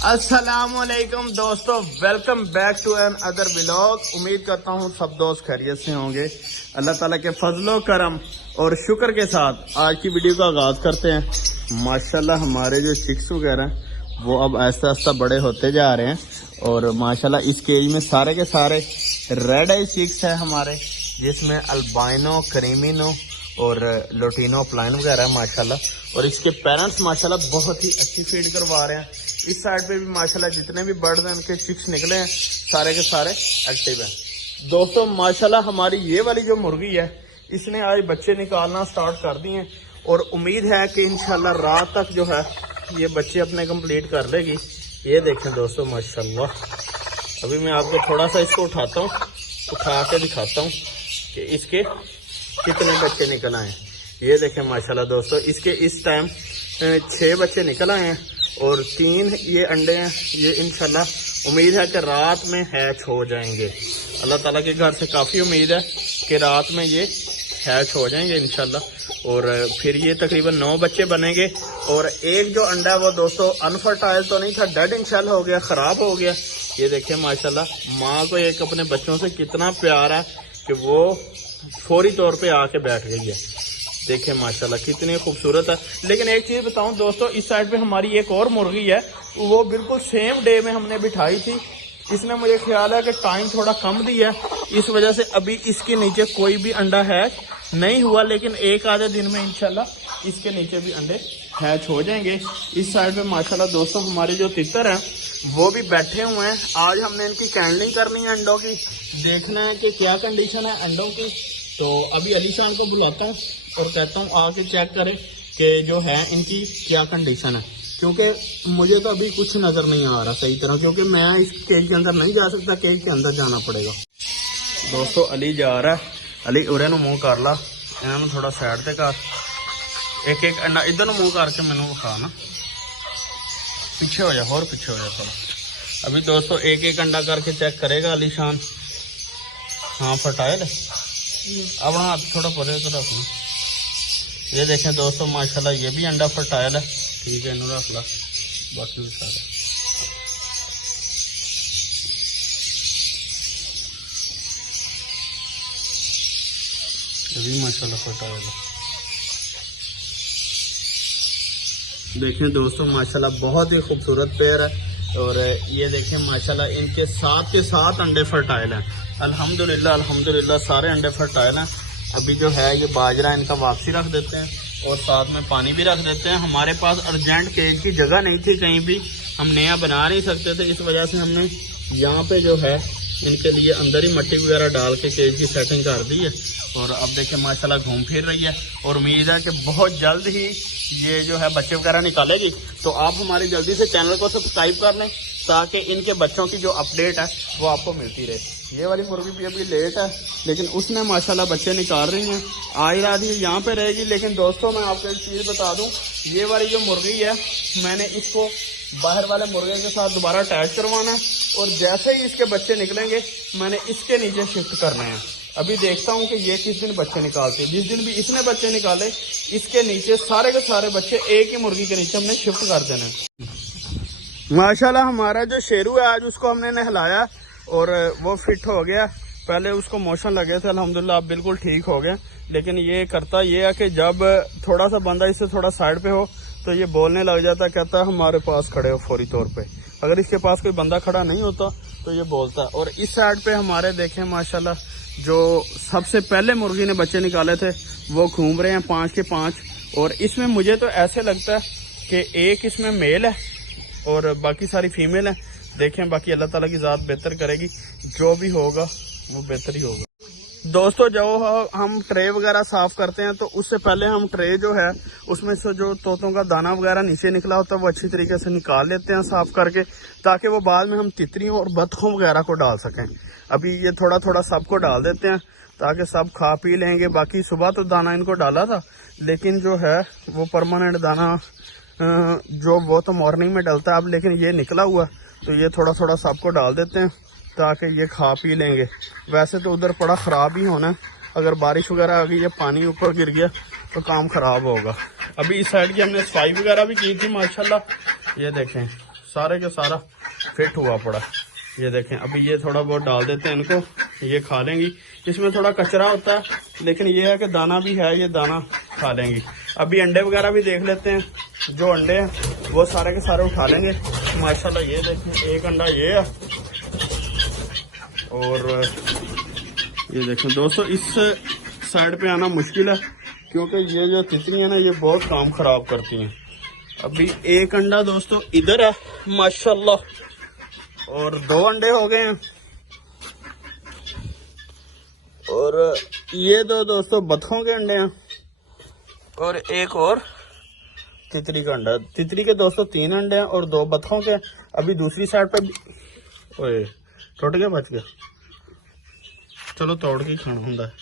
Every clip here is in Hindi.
अस्सलामुअलैकुम दोस्तों, welcome back to another vlog. उम्मीद करता हूँ सब दोस्त खैरियत से होंगे। अल्लाह ताला के फजलो करम और शुक्र के साथ आज की वीडियो का आगाज करते हैं। माशाल्लाह हमारे जो चिक्स वगैरह हैं वो अब आहिस्ता आहिस्ता बड़े होते जा रहे हैं और माशाल्लाह इस केज में सारे के सारे रेड आई चिक्स है हमारे, जिसमें अल्बाइनो, क्रीमिनो और लोटिनो प्लाइन वगैरह है माशाल्लाह। और इसके पेरेंट्स माशाल्लाह बहुत ही अच्छी फीड करवा रहे हैं। इस साइड पे भी माशाल्लाह जितने भी बर्ड्स हैं उनके चिक्स निकले हैं, सारे के सारे एक्टिव हैं। दोस्तों माशाल्लाह हमारी ये वाली जो मुर्गी है इसने आज बच्चे निकालना स्टार्ट कर दिए हैं और उम्मीद है कि इंशाल्लाह रात तक जो है ये बच्चे अपने कंप्लीट कर लेगी। ये देखें दोस्तों माशाल्लाह, अभी मैं आपको थोड़ा सा इसको उठाता हूँ, उठा के दिखाता हूँ कि इसके कितने बच्चे निकल आए। ये देखें माशाल्लाह दोस्तों, इसके इस टाइम 6 बच्चे निकल आए हैं और 3 ये अंडे हैं। ये इंशाल्लाह उम्मीद है कि रात में हैच हो जाएंगे। अल्लाह ताला के घर से काफ़ी उम्मीद है कि रात में ये हैच हो जाएंगे इंशाल्लाह। और फिर ये तकरीबन 9 बच्चे बनेंगे। और एक जो अंडा है वो दोस्तों अनफर्टाइल तो नहीं था, डेड इन शेल हो गया, ख़राब हो गया। ये देखें माशाल्लाह माँ को एक अपने बच्चों से कितना प्यार है कि वो फौरी तौर पे आके बैठ गई है। देखें माशाल्लाह कितनी खूबसूरत है। लेकिन एक चीज़ बताऊं दोस्तों, इस साइड पे हमारी एक और मुर्गी है, वो बिल्कुल सेम डे में हमने बिठाई थी। इसने मुझे ख्याल है कि टाइम थोड़ा कम दिया है, इस वजह से अभी इसके नीचे कोई भी अंडा हैच नहीं हुआ। लेकिन एक आधे दिन में इंशाल्लाह इसके नीचे भी अंडे हैच हो जाएंगे। इस साइड पे माशाल्लाह दोस्तों हमारे जो तितर हैं वो भी बैठे हुए हैं। आज हमने इनकी कैंडलिंग करनी है अंडों की, देखना है कि क्या कंडीशन है अंडों की। तो अभी अलीशान को बुलाता हूँ और कहता हूँ आके चेक करें कि जो है इनकी क्या कंडीशन है, क्योंकि मुझे तो अभी कुछ नज़र नहीं आ रहा सही तरह, क्योंकि मैं इस केज के अंदर नहीं जा सकता, केज के अंदर जाना पड़ेगा। दोस्तों अली जा रहा है, अली उरे मुँह कर ला, इन्होंने थोड़ा साइड से कर, एक एक अंडा इधर मुँह करके मैंने खा ना, पीछे हो जा, और पीछे हो जा थोड़ा। अभी दोस्तों एक एक अंडा करके चेक करेगा अलीशान। हाँ फर्टाइल है, अब हाथ थोड़ा परे तो रखना। ये देखें दोस्तों माशाल्लाह ये भी अंडा फर्टाइल है। ठीक है, इन्हों रख ला, बाकी भी सारे। ये भी माशाल्लाह फर्टाइल है। देखें दोस्तों माशाल्लाह बहुत ही खूबसूरत पेयर है। और ये देखें माशाल्लाह इनके साथ के साथ अंडे फर्टाइल हैं। अल्हम्दुलिल्लाह अल्हम्दुलिल्लाह सारे अंडे फर्टाइल हैं। अभी जो है ये बाजरा इनका वापसी रख देते हैं और साथ में पानी भी रख देते हैं। हमारे पास अर्जेंट केज की जगह नहीं थी, कहीं भी हम नया बना नहीं सकते थे, इस वजह से हमने यहाँ पे जो है इनके लिए अंदर ही मट्टी वगैरह डाल के केज की सेटिंग कर दी है। और अब देखें माशाल्लाह घूम फिर रही है और उम्मीद है कि बहुत जल्द ही ये जो है बच्चे वगैरह निकालेगी। तो आप हमारी जल्दी से चैनल को सब्सक्राइब कर लें ताकि इनके बच्चों की जो अपडेट है वो आपको मिलती रहे। ये वाली मुर्गी भी अभी लेट है, लेकिन उसने माशाल्लाह बच्चे निकाल रही हैं। आई रात ही यहाँ पे रहेगी। लेकिन दोस्तों मैं आपको एक चीज़ बता दूं, ये वाली जो मुर्गी है मैंने इसको बाहर वाले मुर्गे के साथ दोबारा अटैच करवाना है और जैसे ही इसके बच्चे निकलेंगे मैंने इसके नीचे शिफ्ट करने हैं। अभी देखता हूँ कि ये किस दिन बच्चे निकालते हैं। जिस दिन भी इसने बच्चे निकाले इसके नीचे सारे के सारे बच्चे एक ही मुर्गी के नीचे हमने शिफ्ट कर देने हैं। माशाल्लाह हमारा जो शेरू है आज उसको हमने नहलाया और वो फिट हो गया। पहले उसको मोशन लगे थे, अल्हम्दुलिल्लाह अब बिल्कुल ठीक हो गया। लेकिन ये करता ये है कि जब थोड़ा सा बंदा इससे थोड़ा साइड पे हो तो ये बोलने लग जाता है, कहता है हमारे पास खड़े हो फौरी तौर पे। अगर इसके पास कोई बंदा खड़ा नहीं होता तो ये बोलता है। और इस साइड पे हमारे देखें माशाल्लाह जो सबसे पहले मुर्गी ने बच्चे निकाले थे वो घूम रहे हैं 5 के 5। और इसमें मुझे तो ऐसे लगता है कि एक इसमें मेल है और बाकी सारी फीमेल है। देखें बाकी अल्लाह ताला की ज़ात बेहतर करेगी, जो भी होगा वो बेहतर ही होगा। दोस्तों जब हम ट्रे वगैरह साफ करते हैं तो उससे पहले हम ट्रे जो है उसमें से जो तोतों का दाना वगैरह नीचे निकला होता है वो अच्छी तरीके से निकाल लेते हैं साफ करके, ताकि वो बाद में हम तितलियों और बतखों वगैरह को डाल सकें। अभी ये थोड़ा थोड़ा सबको डाल देते हैं ताकि सब खा पी लेंगे। बाकी सुबह तो दाना इनको डाला था, लेकिन जो है वो परमानेंट दाना जो वो तो मॉर्निंग में डलता है अब, लेकिन ये निकला हुआ तो ये थोड़ा थोड़ा सबको डाल देते हैं ताकि ये खा पी लेंगे। वैसे तो उधर पड़ा ख़राब ही होना है, अगर बारिश वगैरह आ गई या पानी ऊपर गिर गया तो काम ख़राब होगा। अभी इस साइड की हमने सफाई वगैरह भी की थी माशाल्लाह। ये देखें सारे के सारा फिट हुआ पड़ा। ये देखें, अभी ये थोड़ा बहुत डाल देते हैं इनको, ये खा लेंगी। इसमें थोड़ा कचरा होता है, लेकिन ये है कि दाना भी है, ये दाना खा लेंगी। अभी अंडे वगैरह भी देख लेते हैं, जो अंडे हैं वो सारे के सारे उठा लेंगे माशाल्लाह। ये देखें, एक अंडा ये है, और ये देखें दोस्तों, इस साइड पे आना मुश्किल है क्योंकि ये जो तितलियां ना ये बहुत काम खराब करती हैं। अभी एक अंडा दोस्तों इधर है माशाल्लाह, और 2 अंडे हो गए हैं। और ये दो दोस्तों बतखों के अंडे हैं, और एक और तितली का अंडा। तितली के दोस्तों 3 अंडे हैं और 2 बतखों के। अभी दूसरी साइड पे भी, ओए टूट गया, बच गया, चलो तोड़ के खाना होता है,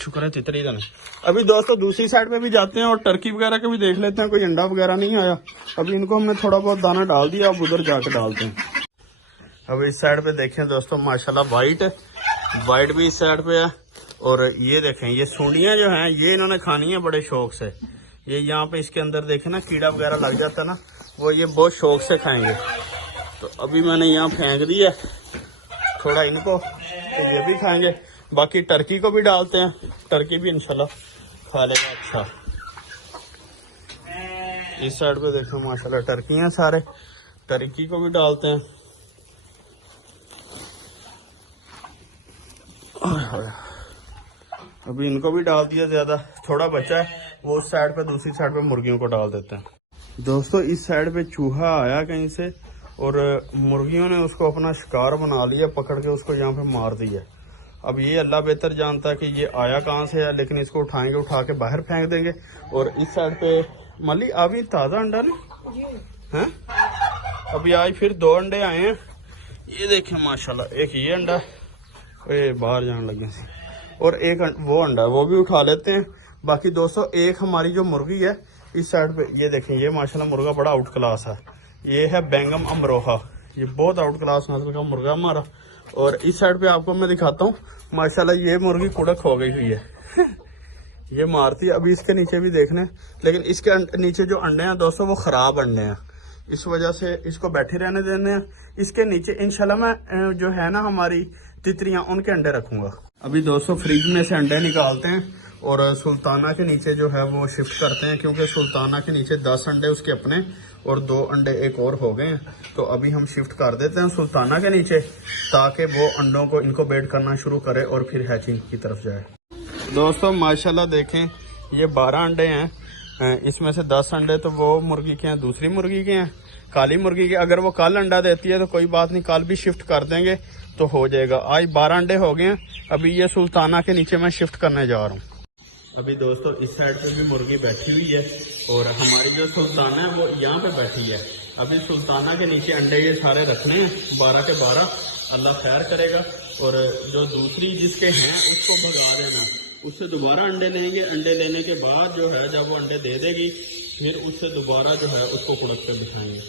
शुक्र है तितली का नहीं। अभी दोस्तों दूसरी साइड पे भी जाते हैं और टर्की वगैरह के भी देख लेते हैं, कोई अंडा वगैरह नहीं आया। अभी इनको हमने थोड़ा बहुत दाना डाल दिया, अब उधर जाके डालते हैं। अभी इस साइड पे देखें दोस्तों माशाल्लाह, वाइट भी इस साइड पे है। और ये देखें, ये सूंडियां जो हैं ये इन्होंने खानी है बड़े शौक से। ये यहाँ पे इसके अंदर देखें ना, कीड़ा वगैरह लग जाता है ना, वो ये बहुत शौक से खाएंगे। तो अभी मैंने यहाँ फेंक दिया थोड़ा इनको, तो ये भी खाएंगे। बाकी टर्की को भी डालते हैं, टर्की भी इंशाल्लाह खा लेगा। अच्छा, इस साइड पे देखो माशाल्लाह टर्की हैं सारे, टर्की को भी डालते हैं। अभी इनको भी डाल दिया, ज्यादा थोड़ा बचा है, वो उस साइड पे, दूसरी साइड पे मुर्गियों को डाल देते हैं। दोस्तों इस साइड पे चूहा आया कहीं से, और मुर्गियों ने उसको अपना शिकार बना लिया, पकड़ के उसको यहाँ पे मार दिया। अब ये अल्लाह बेहतर जानता है कि ये आया कहाँ से है, लेकिन इसको उठाएंगे, उठा के बाहर फेंक देंगे। और इस साइड पे मली अभी ताज़ा अंडा नहीं है, अभी आज फिर 2 अंडे आए हैं। ये देखें माशाल्लाह, एक ये अंडा, बाहर जाने लगे, और एक वो अंडा, वो भी उठा लेते हैं। बाकी दोस्तों एक हमारी जो मुर्गी है इस साइड पे, ये देखें, ये माशाल्लाह मुर्गा बड़ा आउट क्लास है। ये है बेंगम अमरोहा, ये बहुत आउट क्लास नस्ल का मुर्गा हमारा। और इस साइड पे आपको मैं दिखाता हूँ माशाल्लाह, ये मुर्गी कुड़क हो गई हुई है ये मारती है। अभी इसके नीचे भी देखने, लेकिन इसके नीचे जो अंडे हैं दोस्तों वो खराब अंडे हैं, इस वजह से इसको बैठे रहने देने हैं। इसके नीचे इंशाल्लाह मैं जो है ना हमारी तितलियां, उनके अंडे रखूंगा। अभी दोस्तों फ्रिज में से अंडे निकालते हैं और सुल्ताना के नीचे जो है वो शिफ्ट करते हैं, क्योंकि सुल्ताना के नीचे 10 अंडे उसके अपने और 2 अंडे एक और हो गए हैं। तो अभी हम शिफ्ट कर देते हैं सुल्ताना के नीचे, ताकि वो अंडों को इनक्यूबेट करना शुरू करे और फिर हैचिंग की तरफ जाए। दोस्तों माशाल्लाह देखें, ये 12 अंडे हैं, इसमें से 10 अंडे तो वो मुर्गी के हैं, दूसरी मुर्गी के हैं, काली मुर्गी के। अगर वो कल अंडा देती है तो कोई बात नहीं, कल भी शिफ्ट कर देंगे तो हो जाएगा। आज 12 अंडे हो गए हैं। अभी ये सुल्ताना के नीचे मैं शिफ्ट करने जा रहा हूँ। अभी दोस्तों इस साइड पे भी मुर्गी बैठी हुई है, और हमारी जो सुल्ताना है वो यहाँ पे बैठी है। अभी सुल्ताना के नीचे अंडे ये सारे रखने हैं, 12 के 12, अल्लाह खैर करेगा। और जो दूसरी जिसके हैं उसको भगा देना, उससे दोबारा अंडे लेंगे। अंडे लेने के बाद जो है, जब वो अंडे दे देगी, फिर उससे दोबारा जो है उसको कुड़क के बिठाएंगे।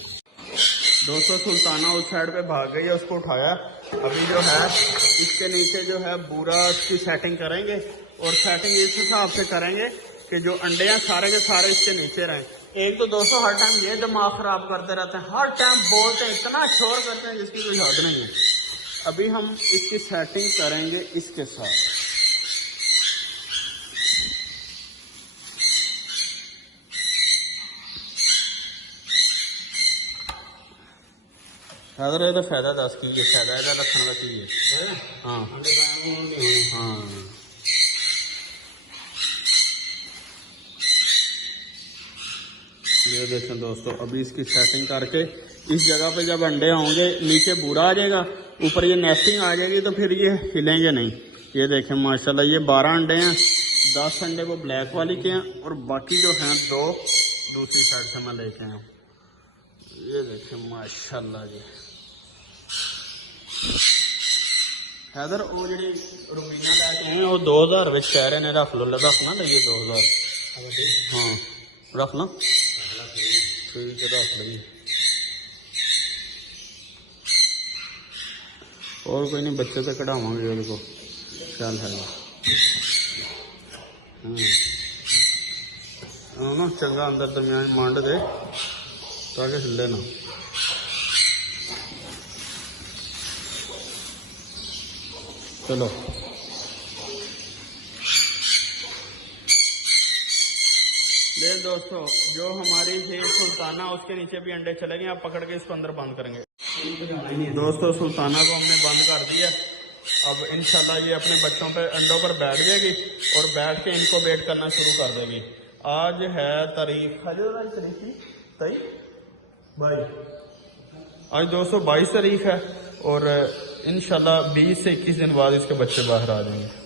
दोस्तों सुल्ताना उस साइड पे भाग गई है, उसको उठाया। अभी जो है इसके नीचे जो है पूरा उसकी सेटिंग करेंगे, और सेटिंग इस हिसाब से करेंगे कि जो अंडे हैं सारे के सारे इसके नीचे रहें। एक तो दोस्तों हर टाइम ये दिमाग खराब करते रहते हैं, हर टाइम बोलते हैं, इतना शोर करते हैं जिसकी कोई हद नहीं है। अभी हम इसकी सेटिंग करेंगे इसके साथ। अगर ये फायदा दस की है, फायदा ਇਹਦਾ रखने का की है। हाँ हाँ, ये देखें दोस्तों, अभी इसकी सेटिंग करके इस जगह पे जब अंडे होंगे, नीचे बूढ़ा आ जाएगा, ऊपर ये नेस्टिंग आ जाएगी, तो फिर ये हिलेंगे नहीं। ये देखें माशाल्लाह, ये 12 अंडे हैं, 10 अंडे वो ब्लैक वाली के हैं, और बाकी जो हैं 2 दूसरी साइड से मैं लेके आया हूँ। ये देखें माशाल्लाह जी। हैदर वो जी रुबीना लैके आए वो 2000 में कह रहे ने, रख लो, रखना लइए 2000। हाँ रख लो, ठीक है रख ली। और कोई नहीं, बच्चे तो कढ़ावांगे ਉਹਦੇ को, चल है ना चंगा अंदर दरमियान मंड दे, ताकि हिले ना। चलो ले दोस्तों, जो हमारी है सुल्ताना, उसके नीचे भी अंडे चलेंगे। आप पकड़ के इसको अंदर बंद करेंगे। दोस्तों सुल्ताना को हमने बंद कर दिया। अब इंशाल्लाह ये अपने बच्चों पे अंडों पर बैठ जाएगी और बैठ के इनको वेट करना शुरू कर देगी। आज है तारीख भाई, आज दोस्तों 22 तारीख है और इंशाल्लाह 20 से 21 दिन बाद इसके बच्चे बाहर आ जाएंगे।